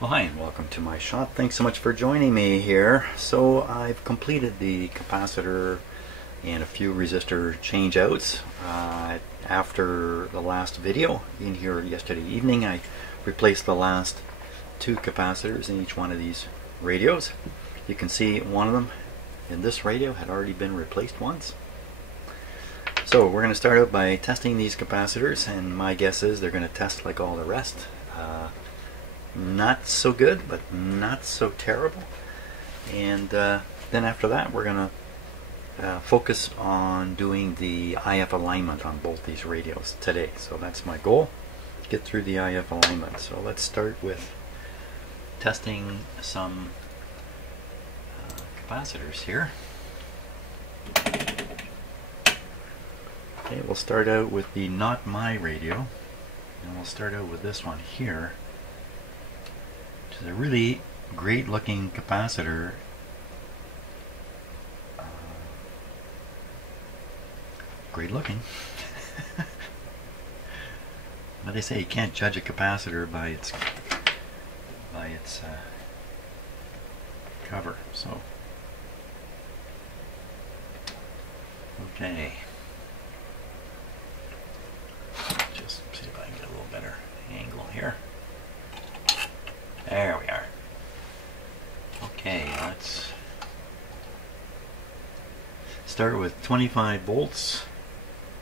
Well, hi and welcome to my shop. Thanks so much for joining me here. So I've completed the capacitor and a few resistor change outs. After the last video in here yesterday evening, I replaced the last two capacitors in each one of these radios. You can see one of them in this radio had already been replaced once. So we're going to start out by testing these capacitors, and my guess is they're going to test like all the rest. Not so good, but not so terrible. And then after that, we're going to focus on doing the IF alignment on both these radios today. So that's my goal, get through the IF alignment. So let's start with testing some capacitors here. Okay, we'll start out with the Not My radio, and we'll start out with this one here. It's a really great looking capacitor. Great looking. But they say you can't judge a capacitor by its cover. So okay, just see if I can get a little better angle here. There we are. Okay, let's start with 25 volts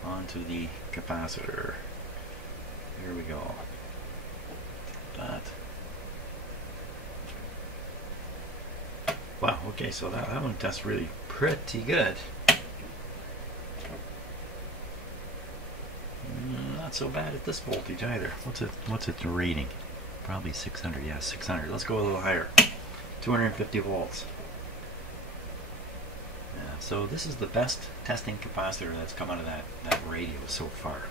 onto the capacitor. Here we go. That. Wow, okay, so that one tests really pretty good. Not so bad at this voltage either. What's its rating? Probably 600. Yeah, 600. Let's go a little higher. 250 volts. Yeah, so this is the best testing capacitor that's come out of that radio so far.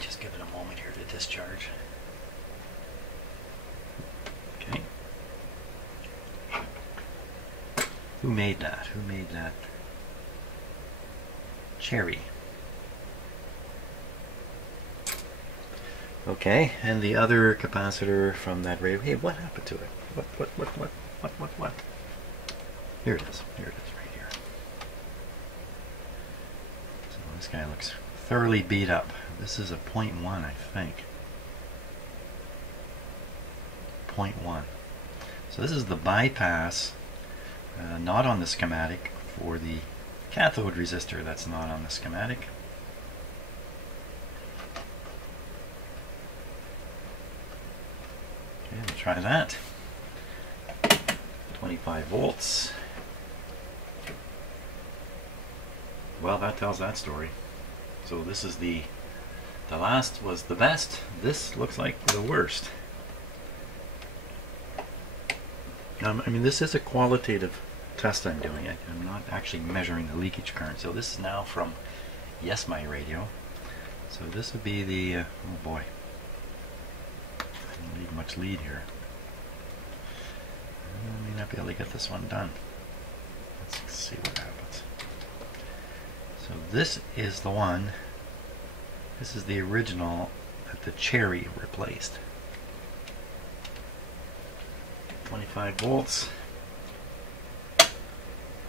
Just give it a moment here to discharge. Okay. Who made that? Who made that? Cherry. Okay, and the other capacitor from that radio. Hey, what happened to it? What? Here it is. Here it is, right here. So this guy looks thoroughly beat up. This is a 0.1, I think. 0.1. So this is the bypass, not on the schematic, for the cathode resistor. That's not on the schematic. Okay, we'll try that. 25 volts. Well, that tells that story. So this is the last was the best. This looks like the worst. I mean, this is a qualitative test I'm doing. I'm not actually measuring the leakage current. So this is now from Yes My radio. So this would be the oh boy. I don't need much lead here. I may not be able to get this one done. Let's see what happens. So this is the one. This is the original that the Cherry replaced. 25 volts.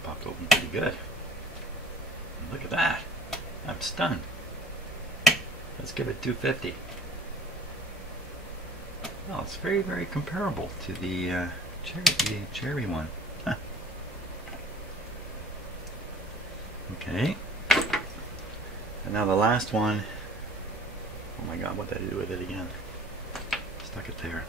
Popped open pretty good. And look at that. I'm stunned. Let's give it 250. Well, it's very, very comparable to the cherry one. Huh. Okay. And now the last one. Oh my God, what did I do with it again? Stuck it there.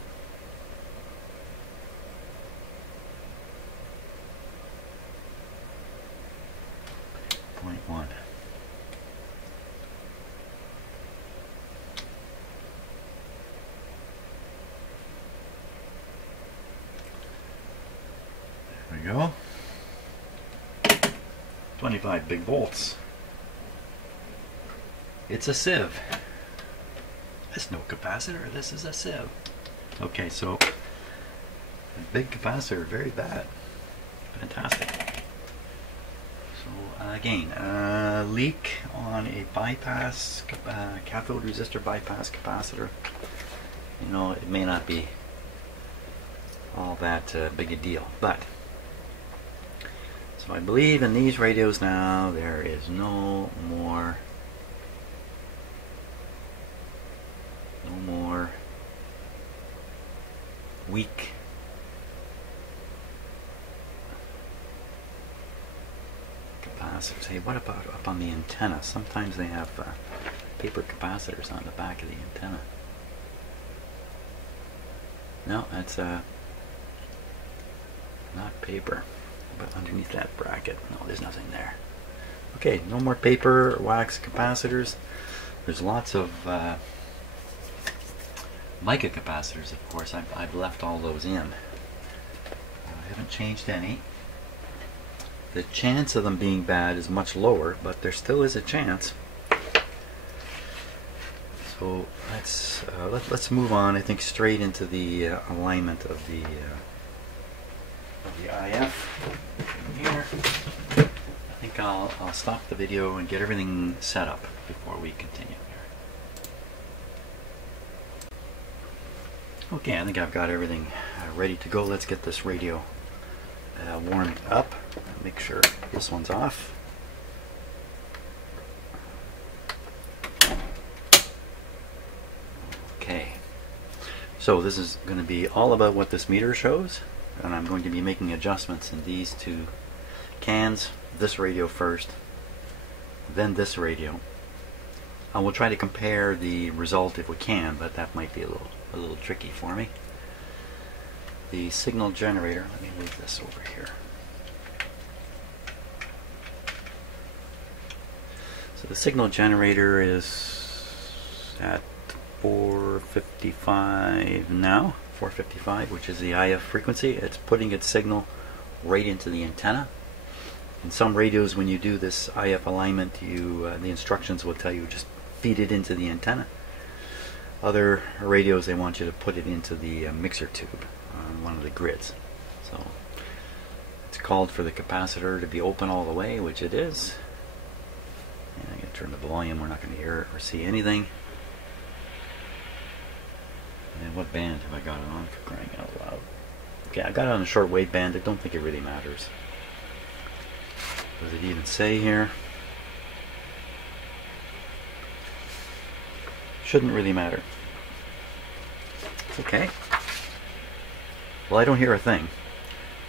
Point one. There we go. 25 big volts. It's a sieve. That's no capacitor. This is a sieve. Okay, so a big capacitor, very bad. Fantastic. So again, leak on a bypass cathode resistor bypass capacitor, you know, it may not be all that big a deal. But so I believe in these radios now there is no more weak capacitors. Hey, what about up on the antenna? Sometimes they have paper capacitors on the back of the antenna. No, that's not paper, but underneath that bracket, no, there's nothing there. Okay, no more paper wax capacitors. There's lots of mica capacitors, of course. I've left all those in. I haven't changed any. The chance of them being bad is much lower, but there still is a chance. So let's move on. I think straight into the alignment of the IF here. I think I'll stop the video and get everything set up before we continue here. Okay, I think I've got everything ready to go. Let's get this radio warmed up. Make sure this one's off. Okay, so this is going to be all about what this meter shows, and I'm going to be making adjustments in these two cans. This radio first, then this radio. I will try to compare the result if we can, but that might be a little tricky for me. The signal generator, let me leave this over here. So the signal generator is at 455 now, 455, which is the IF frequency. It's putting its signal right into the antenna. In some radios, when you do this IF alignment, the instructions will tell you just feed it into the antenna. Other radios, they want you to put it into the mixer tube on one of the grids. So it's called for the capacitor to be open all the way, which it is. And I'm going to turn the volume. We're not going to hear or see anything. And what band have I got it on, for crying out loud? Okay, I got it on a short wave band. I don't think it really matters. Does it even say here? Shouldn't really matter. Okay. Well, I don't hear a thing.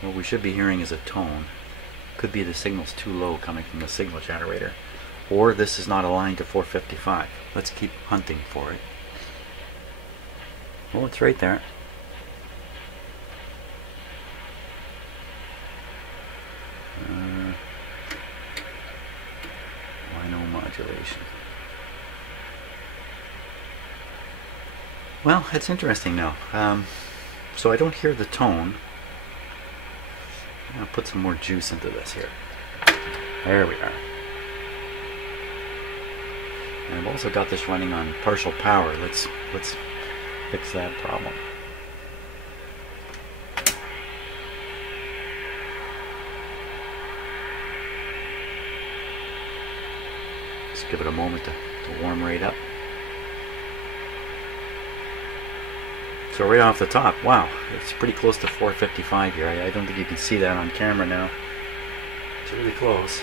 What we should be hearing is a tone. Could be the signal's too low coming from the signal generator. Or this is not aligned to 455. Let's keep hunting for it. Oh, it's right there. Why no modulation? Well, it's interesting now. So I don't hear the tone. I'm going to put some more juice into this here. There we are. And I've also got this running on partial power. Let's fix that problem. Just give it a moment to warm right up. So right off the top, wow, it's pretty close to 455 here. I don't think you can see that on camera now. It's really close.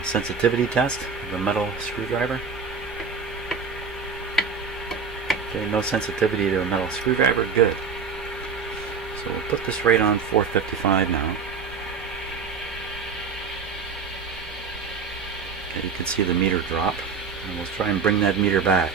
A sensitivity test of the metal screwdriver. Okay, no sensitivity to a metal screwdriver, good. So we'll put this right on 455 now. Okay, you can see the meter drop. And we'll try and bring that meter back.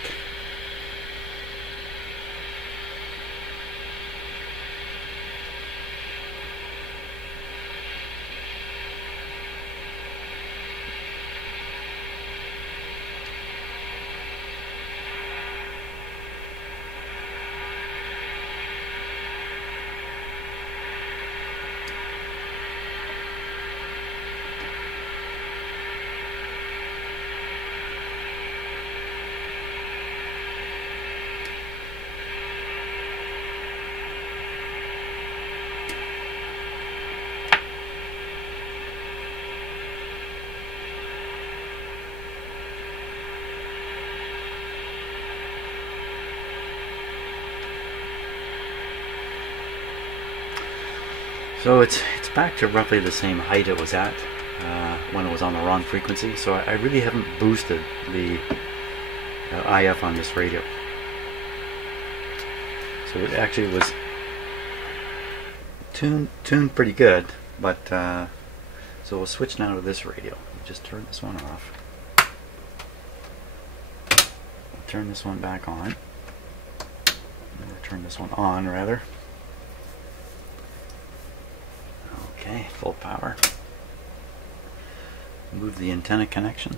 So it's back to roughly the same height it was at when it was on the wrong frequency. So I really haven't boosted the IF on this radio. So it actually was tuned pretty good, but so we'll switch now to this radio. Just turn this one off. We'll turn this one back on. Or turn this one on, rather. Okay, full power. Move the antenna connection.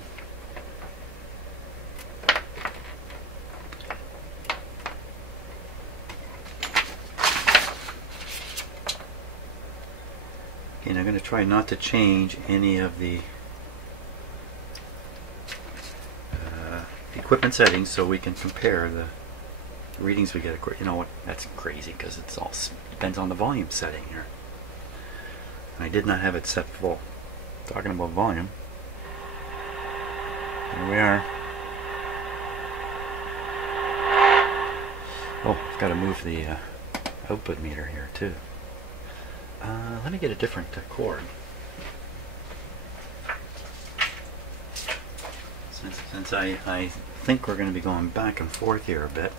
And I'm going to try not to change any of the equipment settings so we can compare the readings we get. You know what? That's crazy because it's all depends on the volume setting here. And I did not have it set full. Talking about volume. Here we are. Oh, I've got to move the output meter here too. Let me get a different cord. Since I think we're going to be going back and forth here a bit.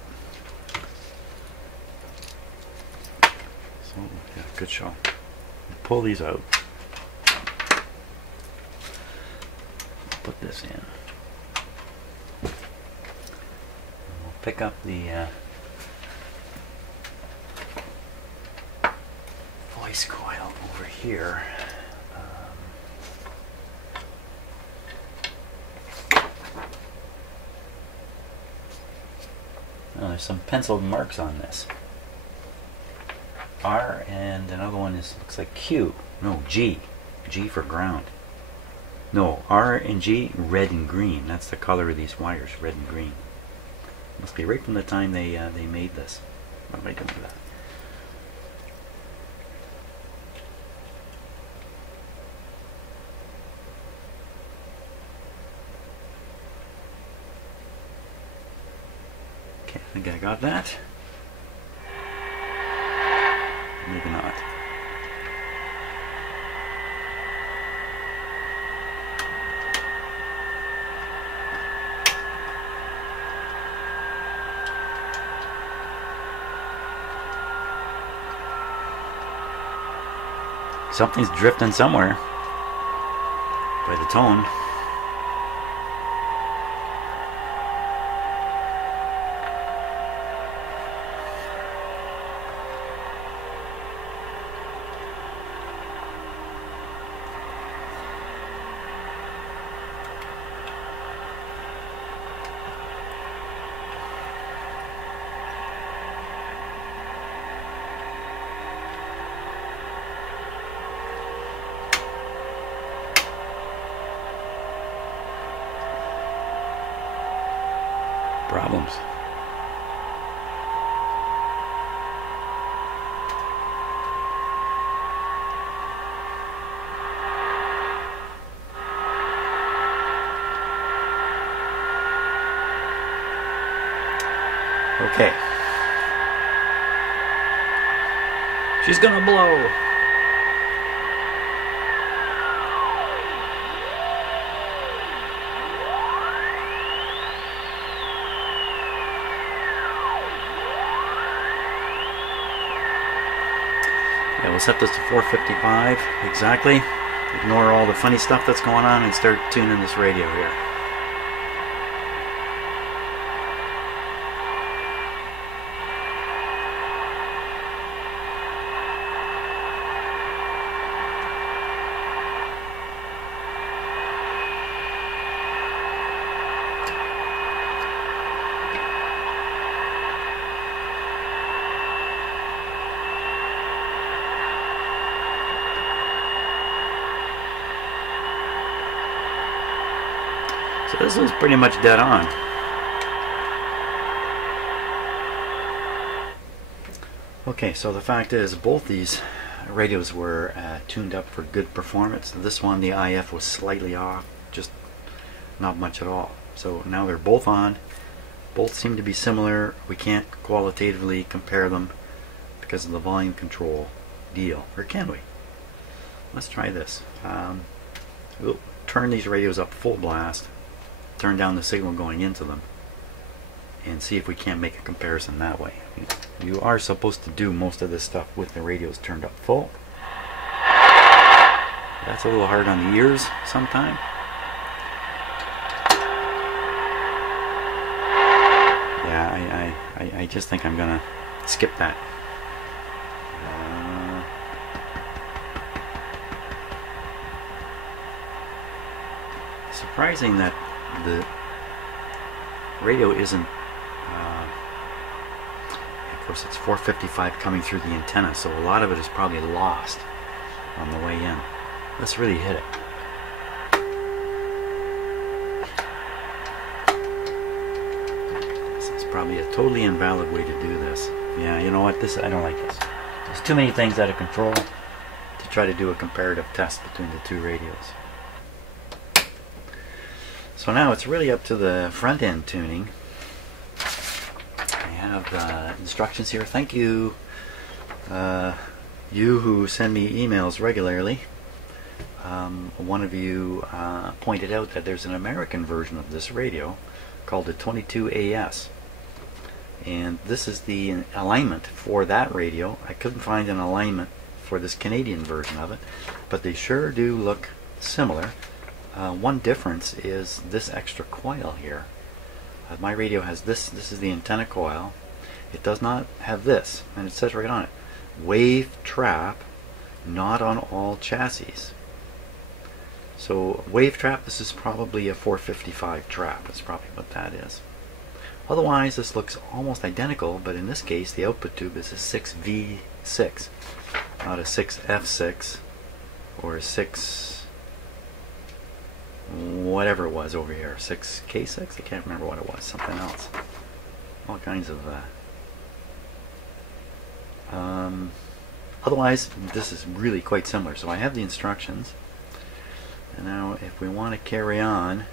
So, yeah, good show. Pull these out. Put this in. We'll pick up the voice coil over here. Oh, there's some penciled marks on this. R, and another one is looks like Q. No, G. G for ground. No, R and G, red and green. That's the color of these wires, red and green. Must be right from the time they made this. What am I doing with that? Okay, I think I got that. Maybe not. Something's drifting somewhere by the tone. Problems. Okay. She's gonna blow. Yeah, we'll set this to 455 exactly. Ignore all the funny stuff that's going on and start tuning this radio here. So this is pretty much dead on. Okay, so the fact is both these radios were tuned up for good performance. This one, the IF, was slightly off, just not much at all. So now they're both on. Both seem to be similar. We can't qualitatively compare them because of the volume control deal. Or can we? let's try this. We'll turn these radios up full blast, turn down the signal going into them, and see if we can't make a comparison that way. You are supposed to do most of this stuff with the radios turned up full. That's a little hard on the ears sometimes. Yeah, I just think I'm gonna skip that. Surprising that the radio isn't, of course it's 455 coming through the antenna, so a lot of it is probably lost on the way in. Let's really hit it. This is probably a totally invalid way to do this. Yeah, you know what, I don't like this. There's too many things out of control to try to do a comparative test between the two radios. So now it's really up to the front end tuning. I have instructions here. Thank you, you who send me emails regularly. One of you pointed out that there's an American version of this radio called the 22AS. And this is the alignment for that radio. I couldn't find an alignment for this Canadian version of it, but they sure do look similar. One difference is this extra coil here. My radio has this is the antenna coil. It does not have this, and it says right on it, wave trap, not on all chassis. So wave trap, this is probably a 455 trap. That's probably what that is. Otherwise this looks almost identical, but in this case the output tube is a 6V6, not a 6F6 or a 6 whatever it was over here, 6K6, I can't remember what it was, something else. All kinds of otherwise this is really quite similar. So I have the instructions, and now if we want to carry on,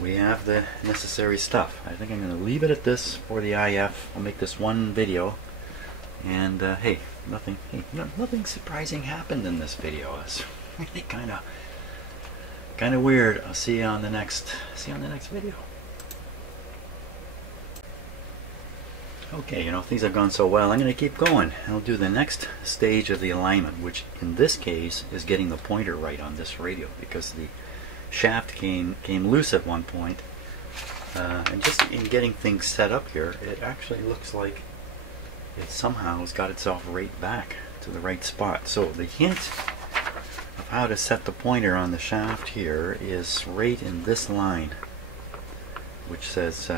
we have the necessary stuff. I think I'm going to leave it at this for the IF. I'll make this one video, and hey, nothing surprising happened in this video. It's really kind of weird. I'll see you on the next video. Okay, you know, things have gone so well, I'm going to keep going. I'll do the next stage of the alignment, which in this case is getting the pointer right on this radio, because the shaft came loose at one point, and just in getting things set up here, it actually looks like it somehow has got itself right back to the right spot. So the hint of how to set the pointer on the shaft here is right in this line, which says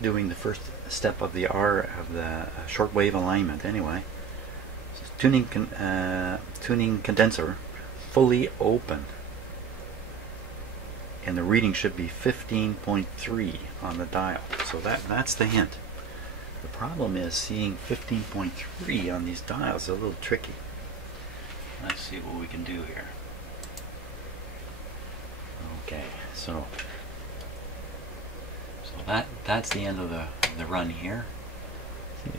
doing the first step of the R of the shortwave alignment. Anyway, tuning condenser fully open, and the reading should be 15.3 on the dial. So that's the hint. The problem is seeing 15.3 on these dials is a little tricky. Let's see what we can do here. Okay, so that's the end of the run here.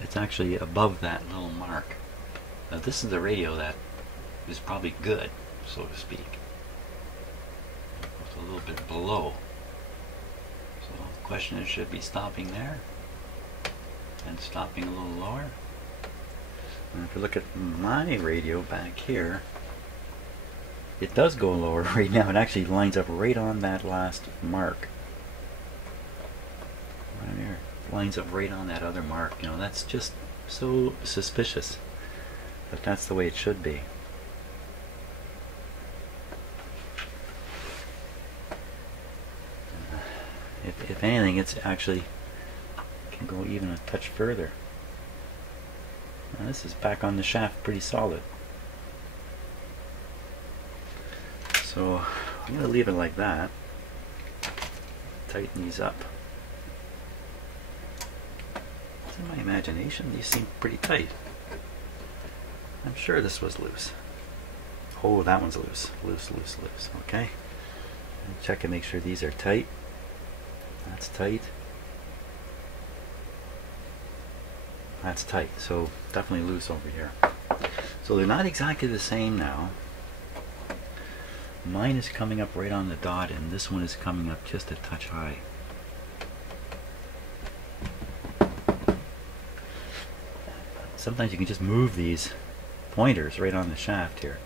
It's actually above that little mark. Now this is the radio that is probably good, so to speak. It's a little bit below. So the question is, should be stopping there and stopping a little lower. And if you look at my radio back here, it does go lower right now. It actually lines up right on that last mark. Right here. Lines up right on that other mark. You know, that's just so suspicious. But that's the way it should be. If anything, it's actually can go even a touch further. Now this is back on the shaft pretty solid. So I'm going to leave it like that. Tighten these up. In my imagination, these seem pretty tight. I'm sure this was loose. Oh, that one's loose. Loose. Okay. And check and make sure these are tight. That's tight. that's tight. So definitely loose over here. So they're not exactly the same now. Mine is coming up right on the dot, and this one is coming up just a touch high. Sometimes you can just move these pointers right on the shaft here.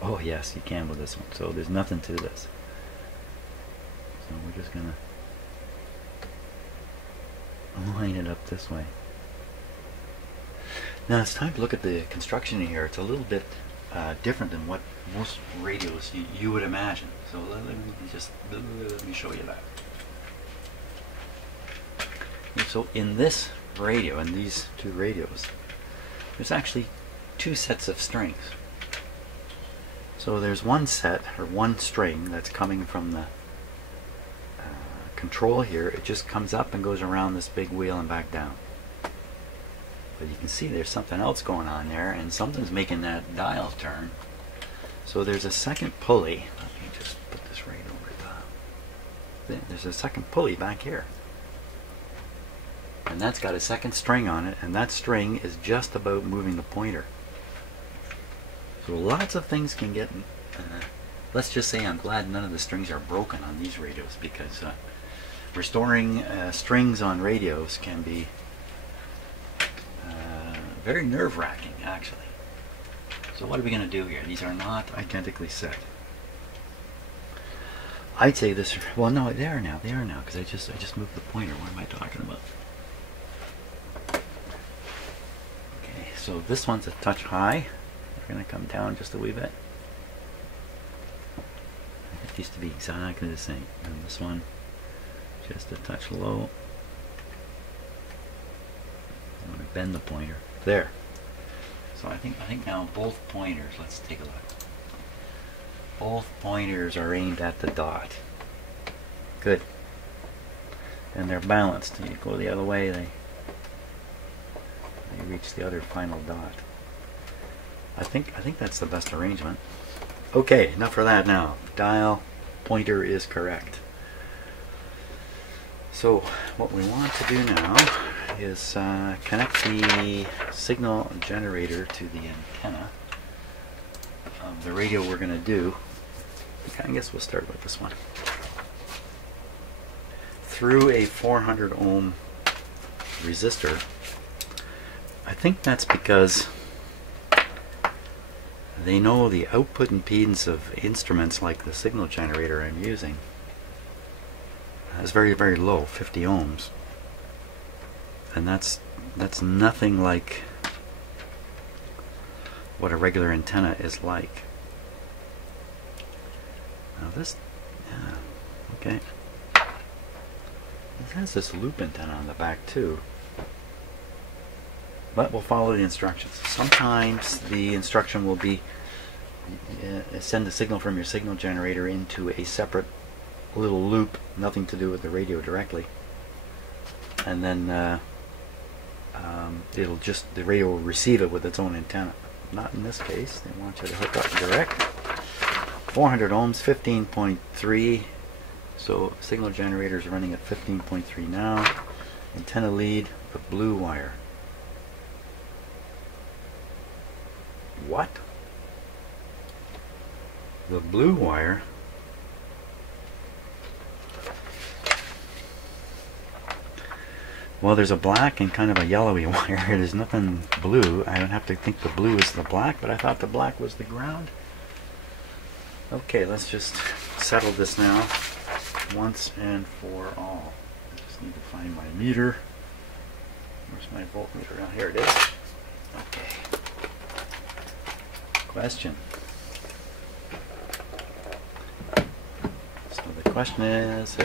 Oh yes, you can with this one. So there's nothing to this. So we're just gonna line it up this way. Now it's time to look at the construction in here. It's a little bit different than what most radios you would imagine. So let me show you that. And so in this radio, in these two radios, there's actually two sets of strings. So there's one set, or one string, that's coming from the control here. It just comes up and goes around this big wheel and back down. But you can see there's something else going on there, and something's making that dial turn. So there's a second pulley. Let me just put this right over the... There's a second pulley back here. And that's got a second string on it, and that string is just about moving the pointer. So lots of things can get... let's just say I'm glad none of the strings are broken on these radios, because restoring strings on radios can be very nerve-wracking, actually. So what are we going to do here? These are not identically set. I'd say this... Well, no, they are now. They are now, because I just moved the pointer. What am I talking about? Okay, so this one's a touch high. We're going to come down just a wee bit. It used to be exactly the same. And this one, just a touch low. I'm going to bend the pointer. There. So I think now both pointers, let's take a look. Both pointers are aimed at the dot. Good. And they're balanced. You go the other way, they reach the other final dot. I think that's the best arrangement. Okay, enough for that now. Dial pointer is correct. So what we want to do now is connect the signal generator to the antenna of the radio we're going to do. I guess we'll start with this one. Through a 400 ohm resistor. I think that's because they know the output impedance of instruments like the signal generator I'm using is very, very low, 50 ohms. And that's nothing like what a regular antenna is like. Now this, yeah, okay. It has this loop antenna on the back too. But we'll follow the instructions. Sometimes the instruction will be send the signal from your signal generator into a separate little loop, nothing to do with the radio directly. And then the radio will receive it with its own antenna. Not in this case. They want you to hook up direct. 400 ohms, 15.3. So signal generator is running at 15.3 now. Antenna lead, the blue wire. What? The blue wire? Well, there's a black and kind of a yellowy wire. There's nothing blue. I don't have to think the blue is the black, but I thought the black was the ground. Okay, let's just settle this now once and for all. I just need to find my meter. Where's my voltmeter? Oh, here it is. Okay. Question. So the question is,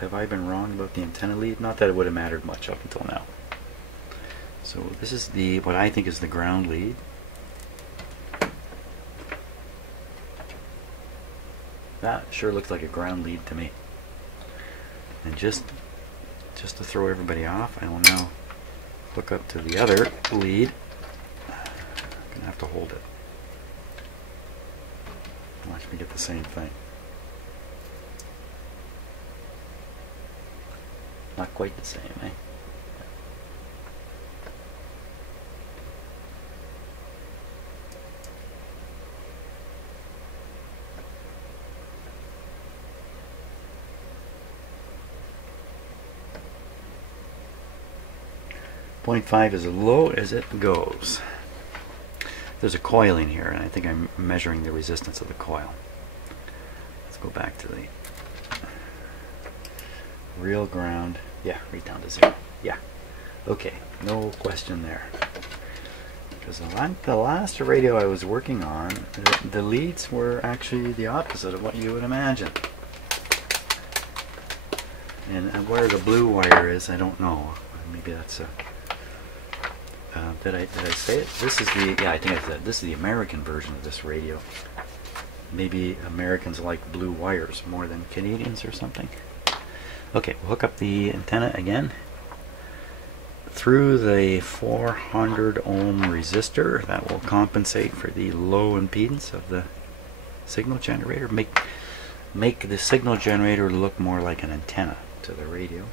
have I been wrong about the antenna lead? Not that it would have mattered much up until now. So this is what I think is the ground lead. That sure looks like a ground lead to me. And just to throw everybody off, I will now hook up to the other lead. I'm going to have to hold it. Watch me get the same thing. Not quite the same, eh? 0.5 is as low as it goes. There's a coil in here, and I think I'm measuring the resistance of the coil. Let's go back to the real ground. Yeah, right down to 0. Yeah. Okay, no question there. Because the last radio I was working on, the leads were actually the opposite of what you would imagine. And where the blue wire is, I don't know. Maybe that's a... did I say it? This is the... Yeah, I think I said this is the American version of this radio. Maybe Americans like blue wires more than Canadians or something. Okay, we'll hook up the antenna again through the 400 ohm resistor. That will compensate for the low impedance of the signal generator. Make the signal generator look more like an antenna to the radio.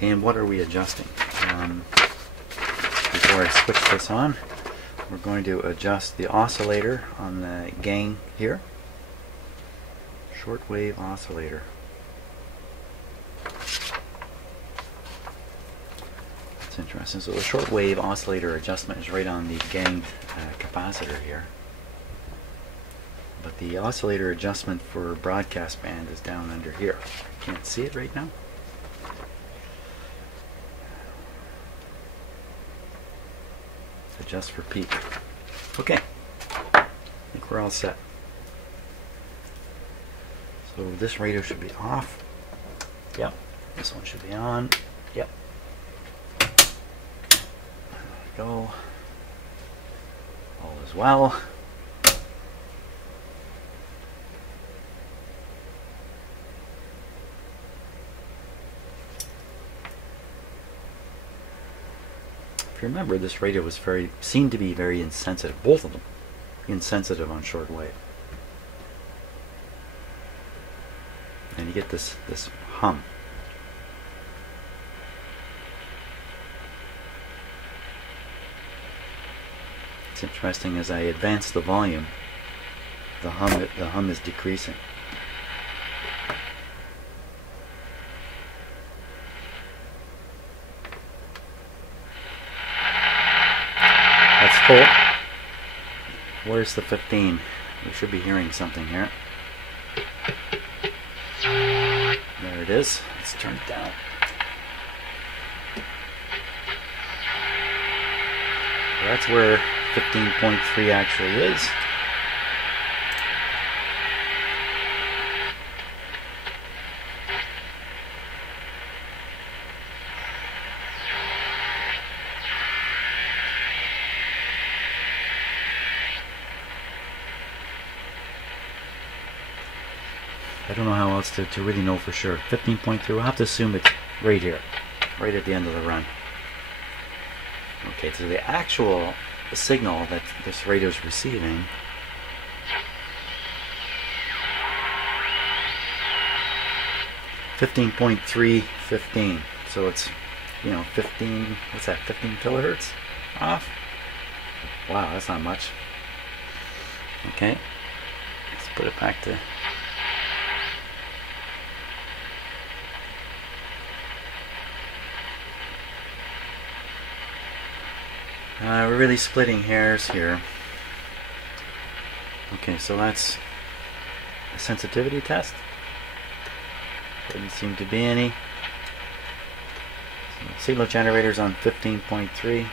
And what are we adjusting? Before I switch this on, we're going to adjust the oscillator on the gang here. Shortwave oscillator. That's interesting. So the shortwave oscillator adjustment is right on the gang capacitor here. But the oscillator adjustment for broadcast band is down under here. Can't see it right now. Adjust for peak. Okay. I think we're all set. So this radio should be off. Yep. This one should be on. Yep. There we go. All is well. If you remember, this radio was seemed to be very insensitive. Both of them insensitive on shortwave. And you get this hum. It's interesting, as I advance the volume, the hum is decreasing. That's full. Where's the 15? We should be hearing something here. There it is. Let's turn it down. That's where 15.3 actually is. I don't know how else to really know for sure. 15.3, we'll have to assume it's right here, right at the end of the run. Okay, so the actual signal that this radio is receiving (15.315). So it's, 15. What's that? 15 kilohertz off. Wow, that's not much. Okay, let's put it back to. We're really splitting hairs here. Okay, so that's a sensitivity test. Doesn't seem to be any. So signal generators on 15.3.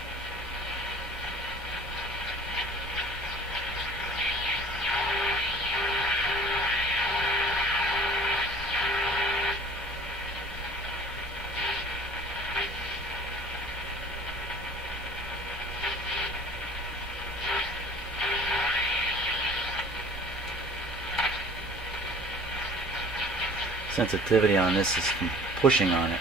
Sensitivity on this is pushing on it.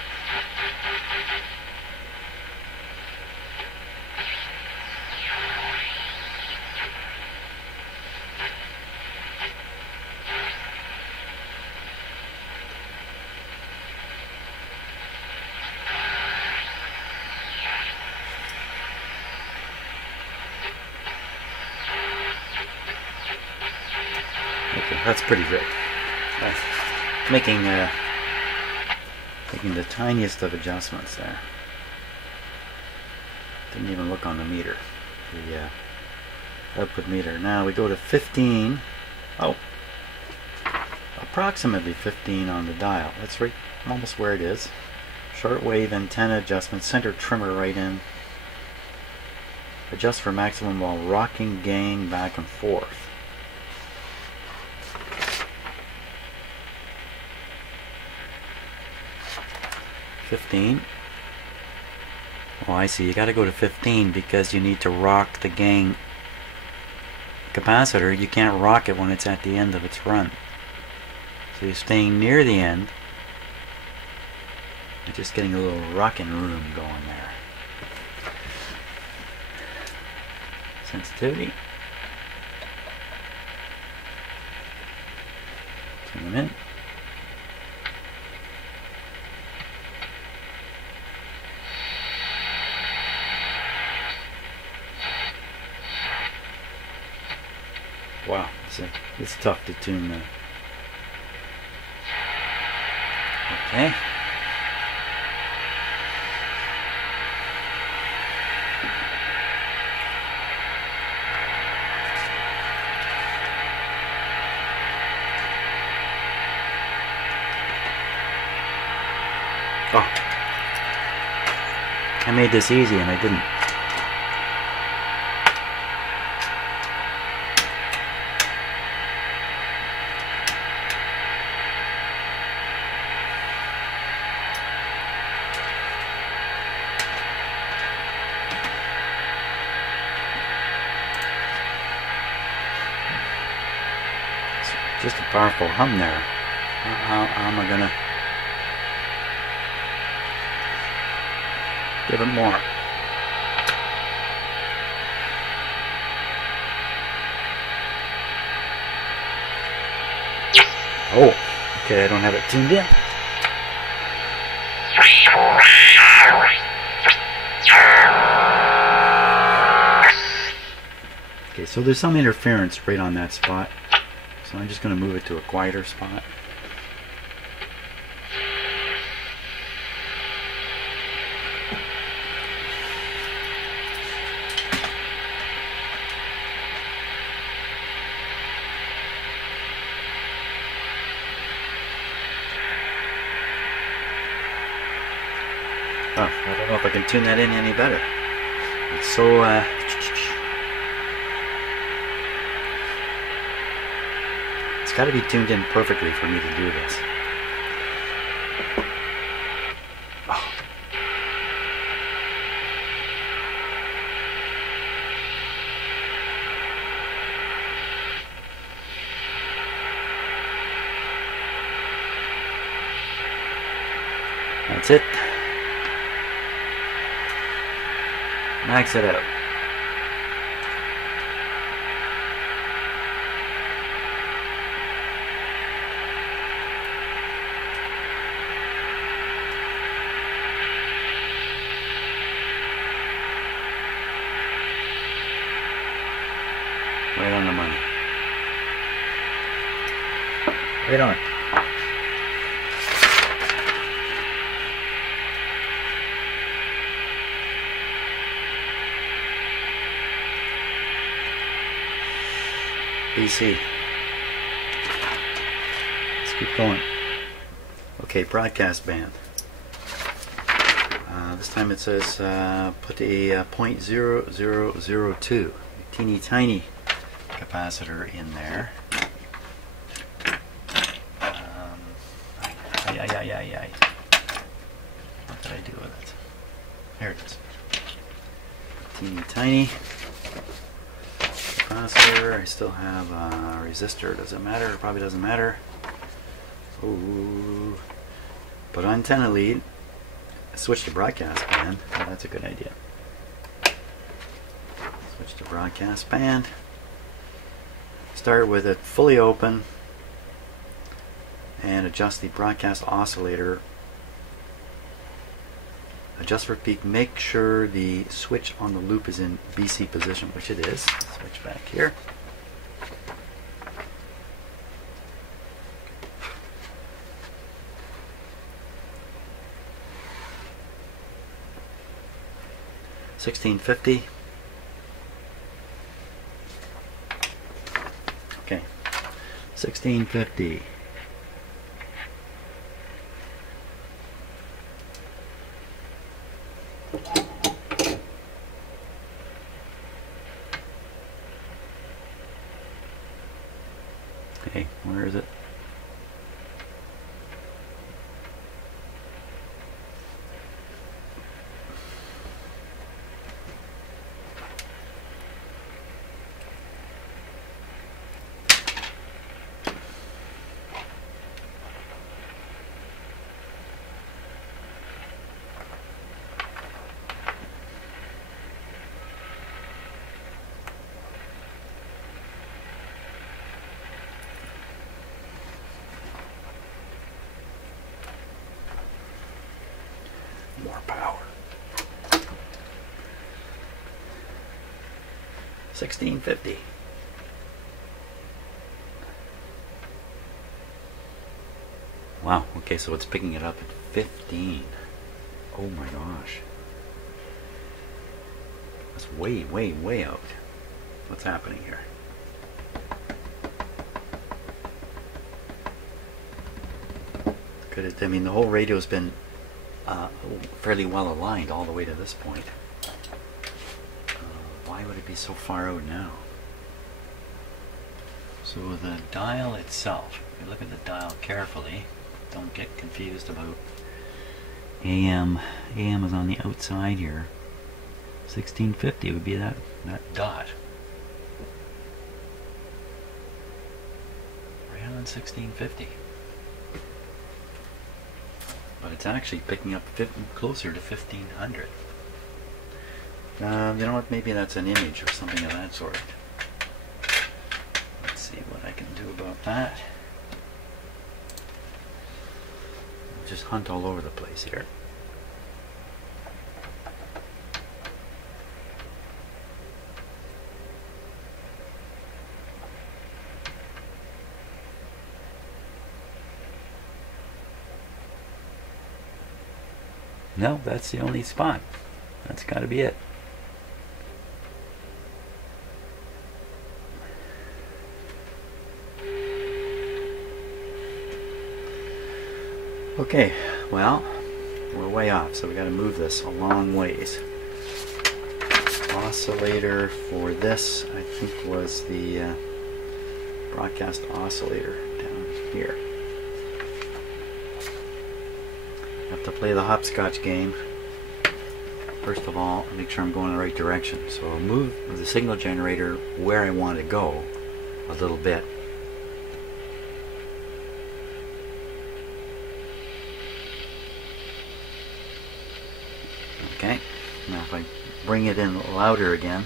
Okay, that's pretty good. Making the tiniest of adjustments there. Didn't even look on the meter, the output meter. Now we go to 15. Oh, approximately 15 on the dial. That's right, almost where it is. Shortwave antenna adjustment, center trimmer right in. Adjust for maximum while rocking gain back and forth. $15. Oh, I see. You got to go to 15 because you need to rock the gain capacitor. You can't rock it when it's at the end of its run. So you're staying near the end. You're just getting a little rocking room going there. Sensitivity. Turn them in. Wow, it's tough to tune that. Okay. Oh, I made this easy and I didn't. Just a powerful hum there. How am I gonna give it more? Oh, okay, I don't have it tuned in. Okay, so there's some interference right on that spot. So I'm just going to move it to a quieter spot. Oh, I don't know if I can tune that in any better. It's so it's got to be tuned in perfectly for me to do this. Oh. That's it. Max it out. Right on the money. Right on. BC. Let's keep going. Okay, broadcast band. This time it says put a 0.0002, a teeny tiny capacitor in there. What did I do with it? Here it is. Teeny tiny capacitor. I still have a resistor. Does it matter? It probably doesn't matter. Ooh. Put on antenna lead. Switch to broadcast band. Oh, that's a good idea. Switch to broadcast band. Start with it fully open and adjust the broadcast oscillator. Adjust for peak. Make sure the switch on the loop is in BC position, which it is. Switch back here. 1650. Okay, 1650. Okay, where is it? More power. 1650. Wow, okay, so it's picking it up at 15. Oh my gosh. That's way, way, way out. What's happening here? Could it, I mean, the whole radio's been fairly well aligned all the way to this point. Why would it be so far out now? So the dial itself, if you look at the dial carefully, don't get confused about AM. AM is on the outside here. 1650 would be that dot. Right on 1650. But it's actually picking up closer to 1500. You know what, maybe that's an image or something of that sort. Let's see what I can do about that. I'll just hunt all over the place here. No, that's the only spot. That's got to be it. Okay, well, we're way off, so we got to move this a long ways. Oscillator for this, I think, was the broadcast oscillator down here. Have to play the hopscotch game. First of all, make sure I'm going in the right direction. So I'll move the signal generator where I want to go a little bit. Okay, now if I bring it in louder again.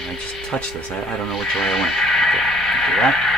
And I just touched this. I don't know which way I went. Okay, do that.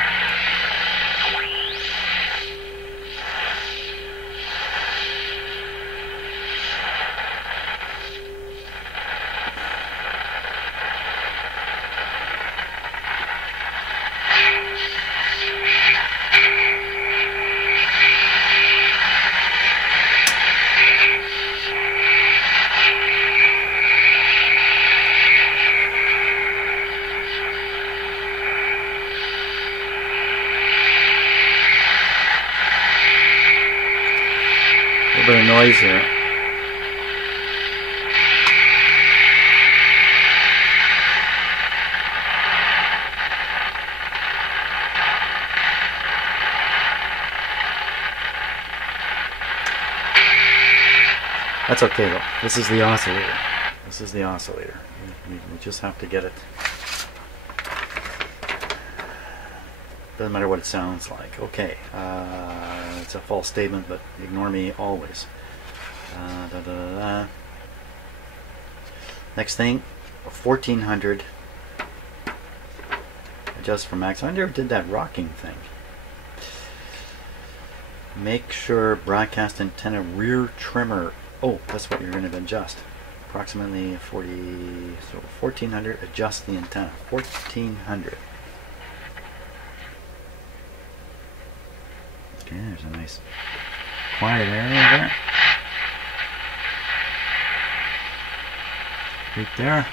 A bit of noise here. That's okay though. This is the oscillator. This is the oscillator. We just have to get it. Doesn't matter what it sounds like. Okay, it's a false statement, but ignore me always. Next thing, 1400. Adjust for max. I never did that rocking thing. Make sure broadcast antenna rear trimmer. Oh, that's what you're going to adjust. Approximately 40. So 1400. Adjust the antenna. 1400. Okay, there's a nice quiet area there. Right there.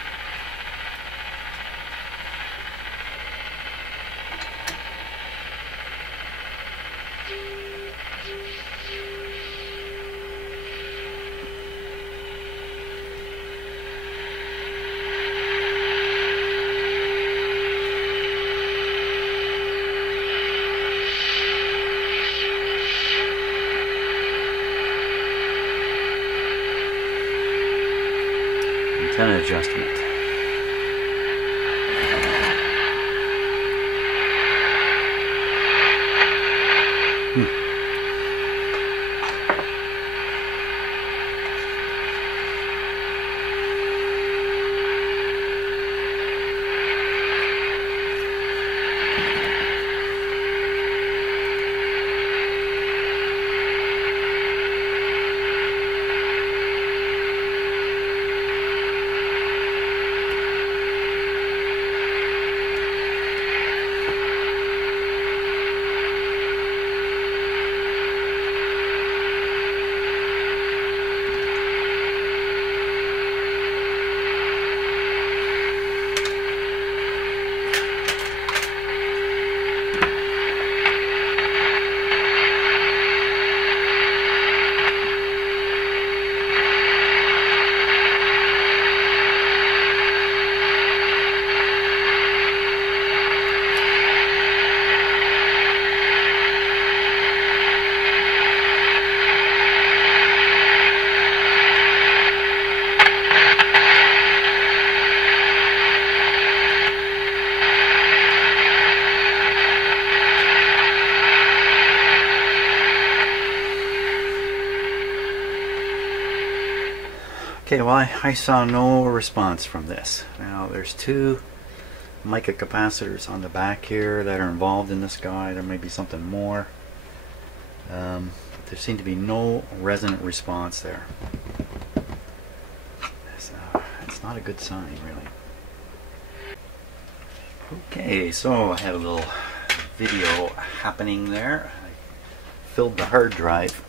Antenna adjustment. Okay, well, I saw no response from this. Now, there's two mica capacitors on the back here that are involved in this guy. There may be something more. But there seemed to be no resonant response there. So, it's not a good sign, really. Okay, so I had a little video happening there. I filled the hard drive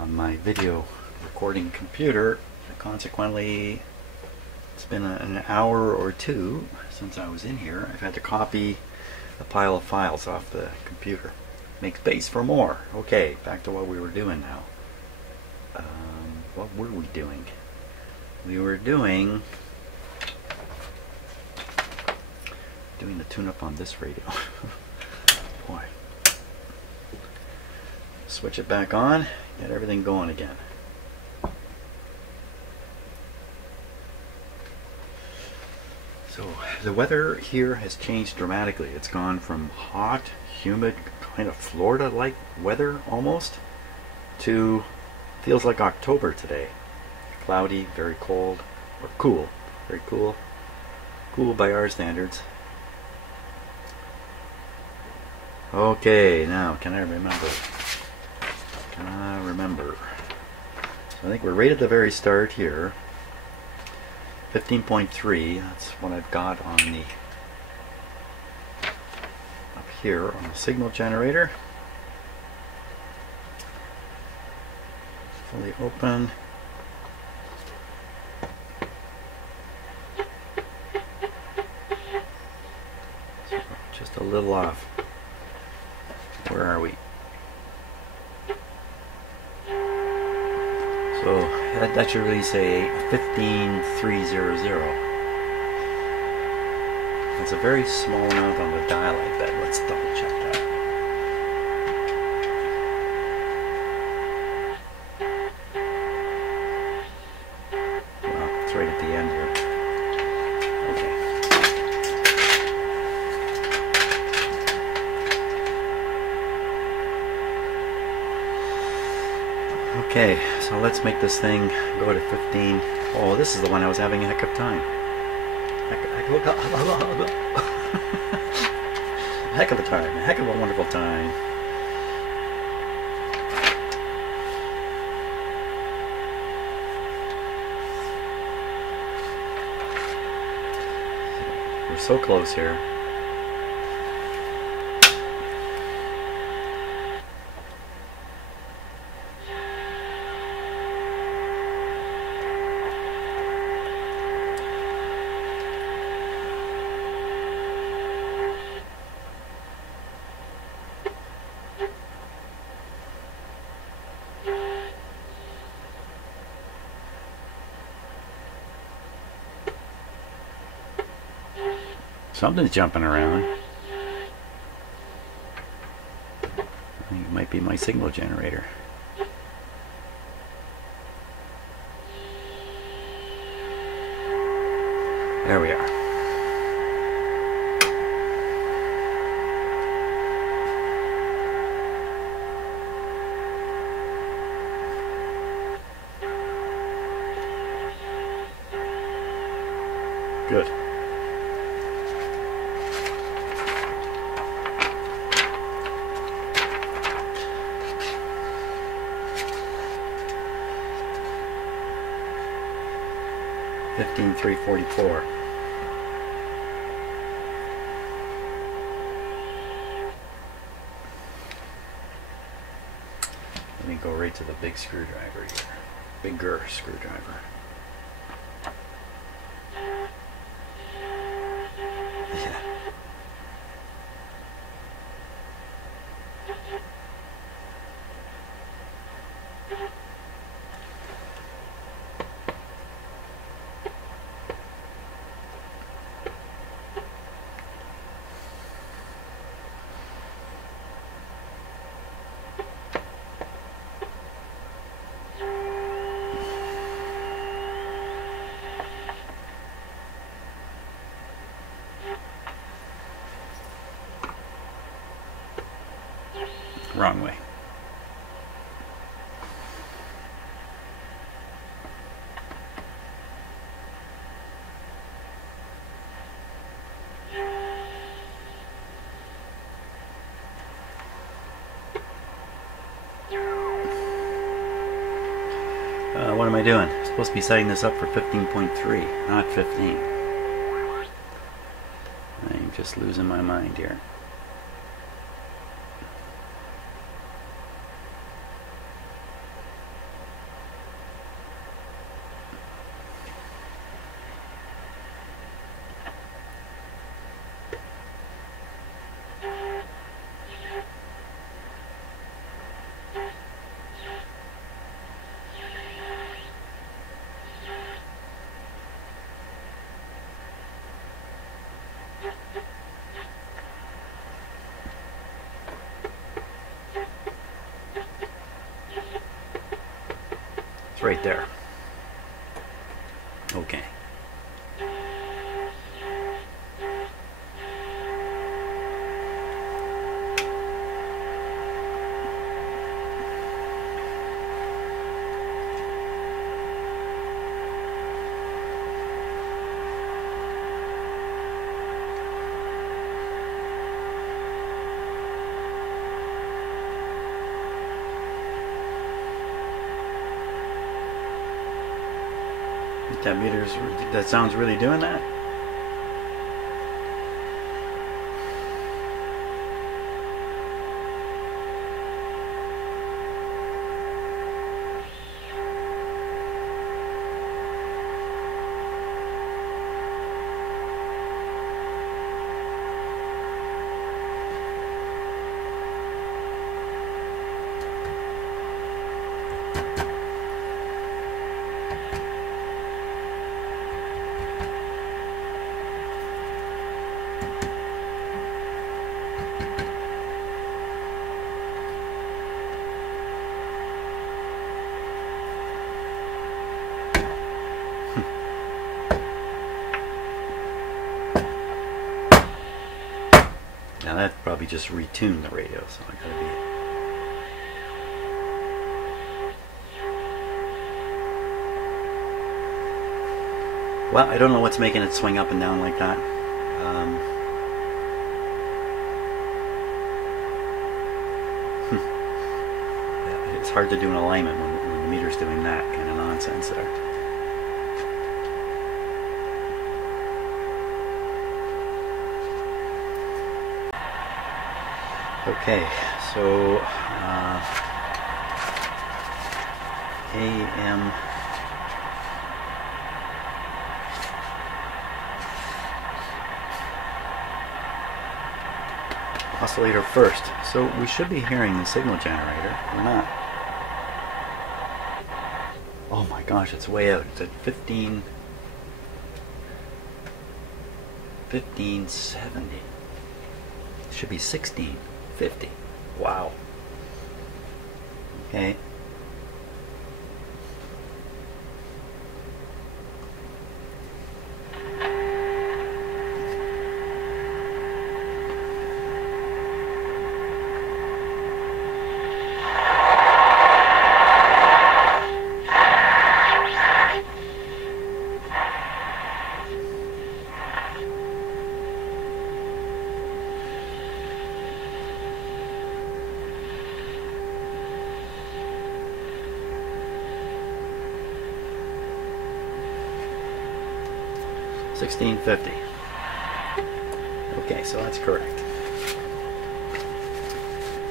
on my video recording computer. Consequently, it's been an hour or two since I was in here. I've had to copy a pile of files off the computer. Make space for more. Okay, back to what we were doing now. What were we doing? We were doing the tune-up on this radio. Boy. Switch it back on, get everything going again. So the weather here has changed dramatically. It's gone from hot, humid, kind of Florida-like weather almost, to feels like October today. Cloudy, very cold, or cool, very cool. Cool by our standards. Okay, now can I remember? Can I remember? So I think we're right at the very start here. 15.3, that's what I've got on the up here on the signal generator. Fully open. So just a little off. Where are we? So that should really say 15300. That's a very small amount on the dial, I bet. Let's double check that. Well, it's right at the end here. Okay, so let's make this thing go to 15. Oh, this is the one I was having a heck of time. Heck of a time, a heck of a wonderful time. We're so close here. Something's jumping around. I think it might be my signal generator. There we are. Good. $15,344. Let me go right to the big screwdriver here. Bigger screwdriver. Yeah. Wrong way. What am I doing? I'm supposed to be setting this up for 15.3, not 15. I'm just losing my mind here. It's right there. Okay. That sound's really doing that? Now that probably just retuned the radio, so I gotta be. Well, I don't know what's making it swing up and down like that. It's hard to do an alignment when the meter's doing that kind of nonsense there. Okay, so AM oscillator first. So we should be hearing the signal generator, or not. Oh my gosh, it's way out. It's at 15. 1570. It should be 1650. Wow. Okay. $16.50. Okay, so that's correct.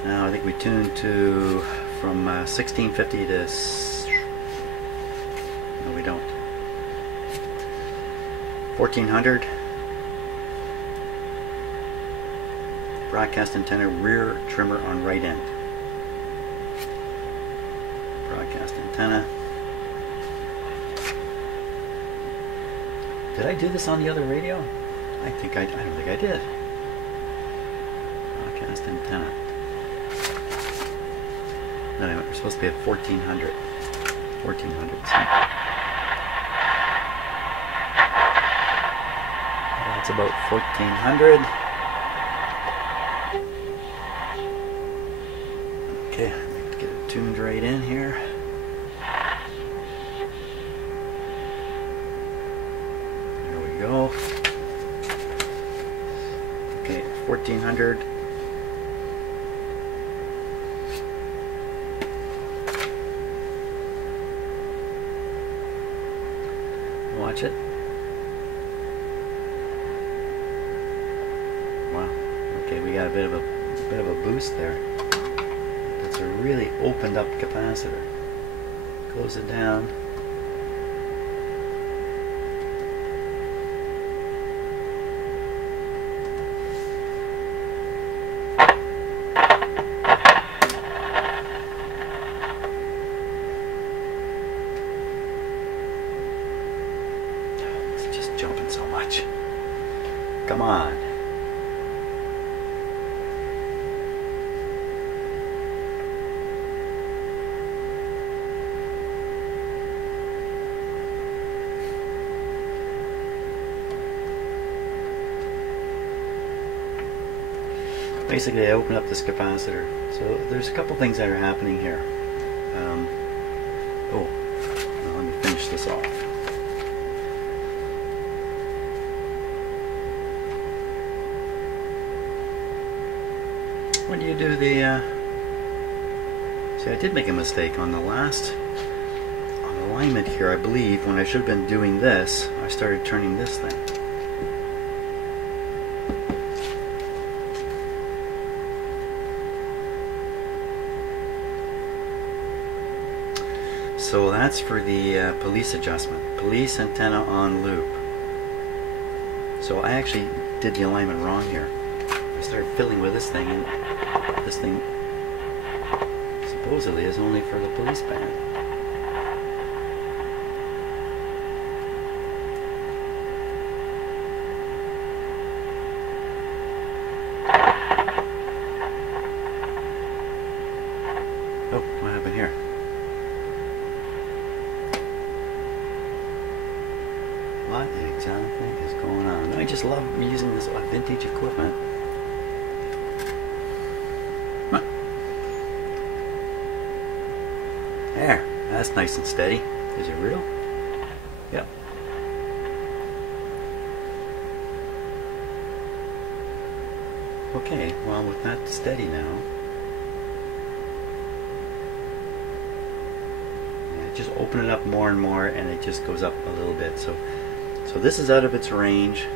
Now I think we tuned to from $16.50 to no, we don't. $1400. Broadcast antenna, rear trimmer on right end. Broadcast antenna. Did I do this on the other radio? I don't think I did. Broadcast antenna. No, we're supposed to be at 1400. 1400. That's about 1400. Okay, let's get it tuned right in here. Go. Okay, 1400. Watch it. Wow. Okay, we got a bit of a boost there. That's a really opened up capacitor. Close it down. Jumping so much. Come on. Basically, I open up this capacitor. So there's a couple things that are happening here. Well, let me finish this off. When you do the see, I did make a mistake on the last alignment here. I believe when I should have been doing this, I started turning this thing. So that's for the police adjustment, police antenna on loop. So I actually did the alignment wrong here. I started fiddling with this thing, and this thing supposedly is only for the police band. Oh, what happened here? What exactly is going on? I just love using this vintage equipment. Huh. There, that's nice and steady. Is it real? Yep. Okay, well with that steady now, just open it up more and more, and it just goes up a little bit. So this is out of its range.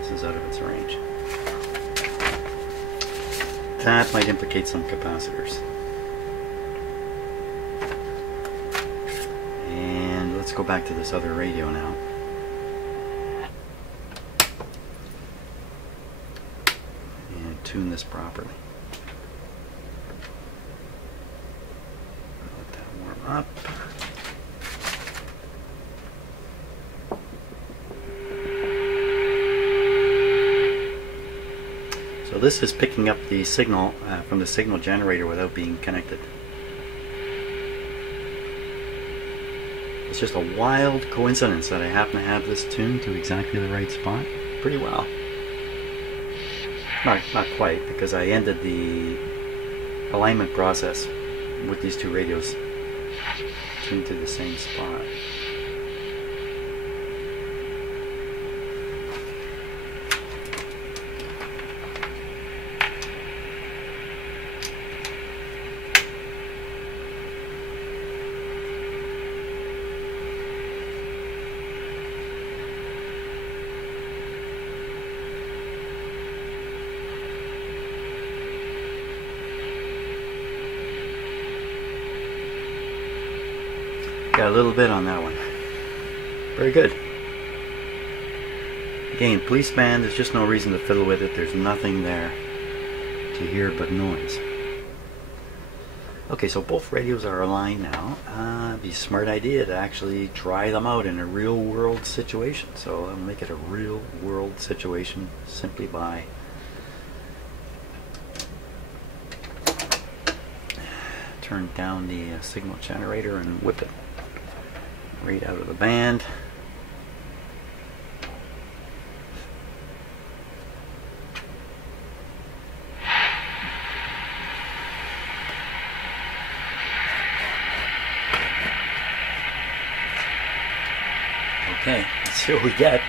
This is out of its range. That might implicate some capacitors. And let's go back to this other radio now. And tune this properly. Let that warm up. this is picking up the signal from the signal generator without being connected. It's just a wild coincidence that I happen to have this tuned to exactly the right spot. Pretty well. Not quite, because I ended the alignment process with these two radios tuned to the same spot. Got a little bit on that one. Very good. Again, police band, there's just no reason to fiddle with it. There's nothing there to hear but noise. Okay, so both radios are aligned now. It'd be a smart idea to actually try them out in a real world situation. So I'll make it a real world situation simply by turn down the signal generator and whip it right out of the band. Okay, let's see what we get.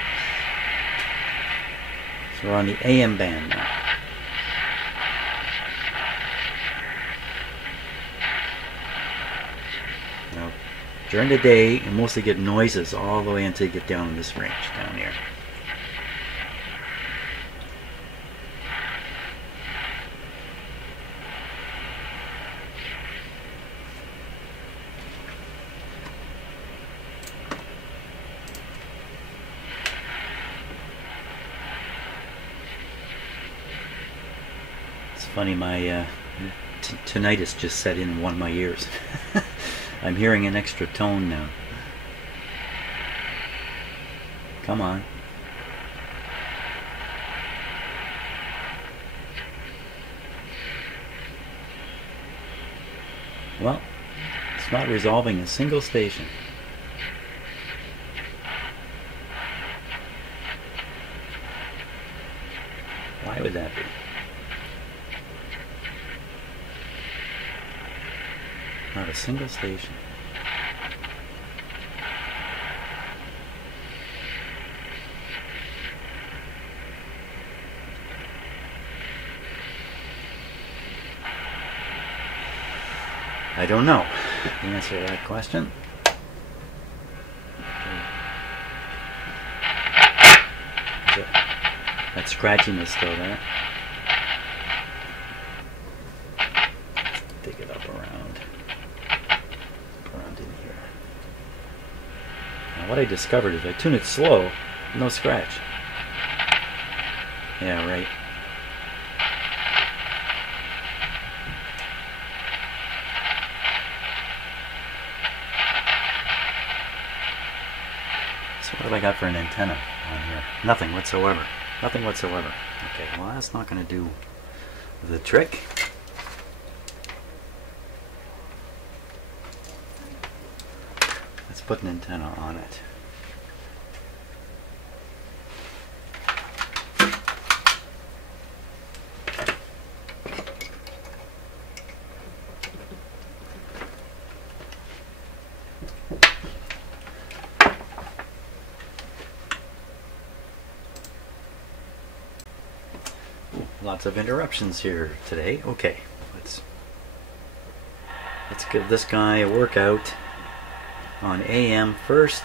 So we're on the AM band now. Now, during the day, you mostly get noises all the way until you get down in this range down here. It's funny, my tinnitus just set in one of my ears. I'm hearing an extra tone now. Come on. Well, it's not resolving a single station. Why would that be? Not a single station. I don't know the answer to that question. That scratchiness still there. Dig it up around in here. Now what I discovered is I tune it slow, no scratch. Yeah, right. So what have I got for an antenna on here? Nothing whatsoever. Nothing whatsoever. Okay, well that's not going to do the trick. Let's put an antenna on it. Lots of interruptions here today. Okay, let's give this guy a workout on AM first.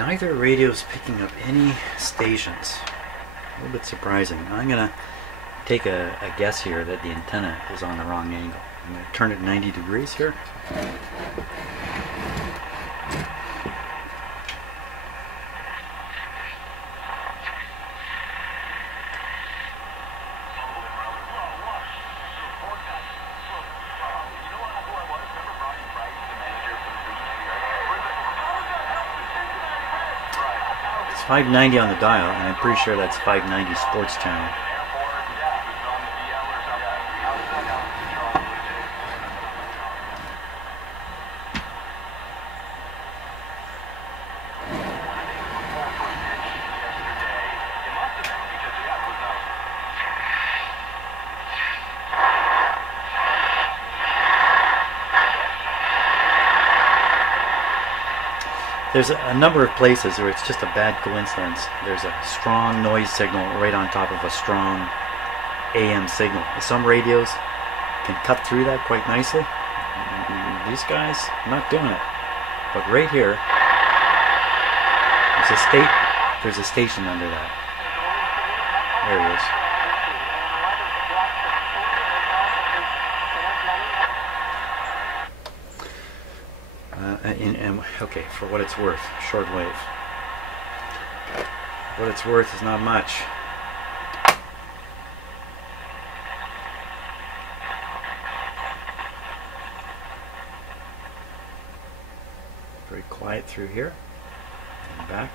neither radio's picking up any stations. A little bit surprising. I'm going to take a guess here that the antenna is on the wrong angle. I'm going to turn it 90 degrees here. It's 590 on the dial, and I'm pretty sure that's 590 Sports Channel. There's a number of places where it's just a bad coincidence. There's a strong noise signal right on top of a strong AM signal. Some radios can cut through that quite nicely. These guys, not doing it. But right here, there's a station under that. There it is. Okay, for what it's worth, shortwave. What it's worth is not much. Very quiet through here and back.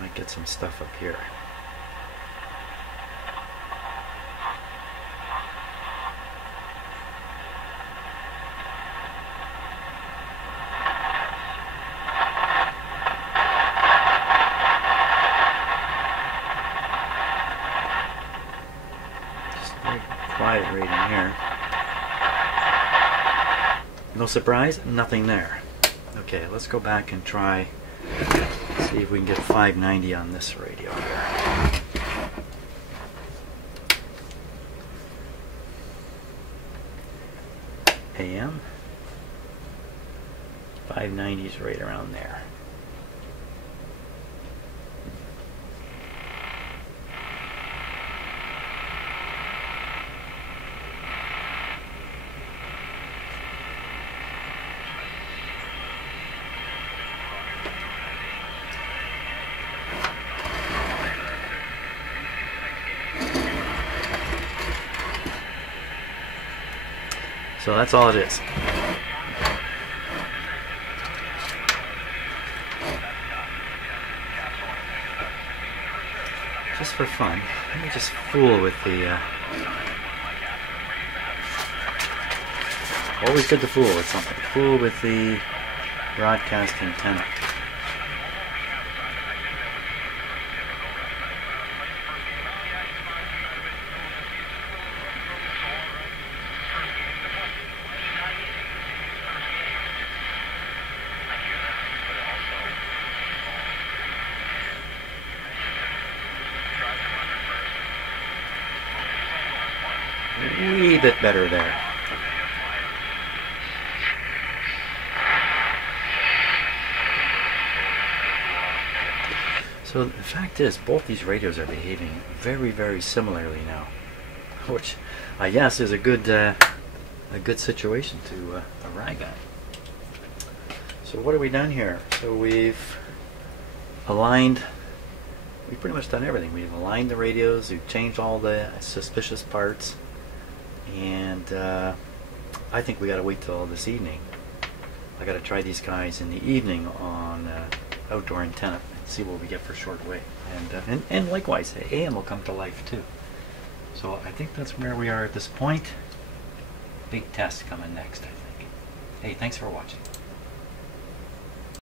Might get some stuff up here. Quiet rating here. No surprise, nothing there. Okay, let's go back and try, see if we can get 590 on this radio here. AM. 590 is right around there. So that's all it is. Just for fun, let me just fool with the... always good to fool with something. Fool with the broadcast antenna. A wee bit better there. So the fact is, both these radios are behaving very, very similarly now, which I guess is a good situation to rag on. So what have we done here? So we've aligned. We've pretty much done everything. We've aligned the radios. We've changed all the suspicious parts. And I think we got to wait till this evening. I got to try these guys in the evening on outdoor antenna and see what we get for shortwave. And likewise, AM will come to life too. So I think that's where we are at this point. Big test coming next, I think. Hey, thanks for watching.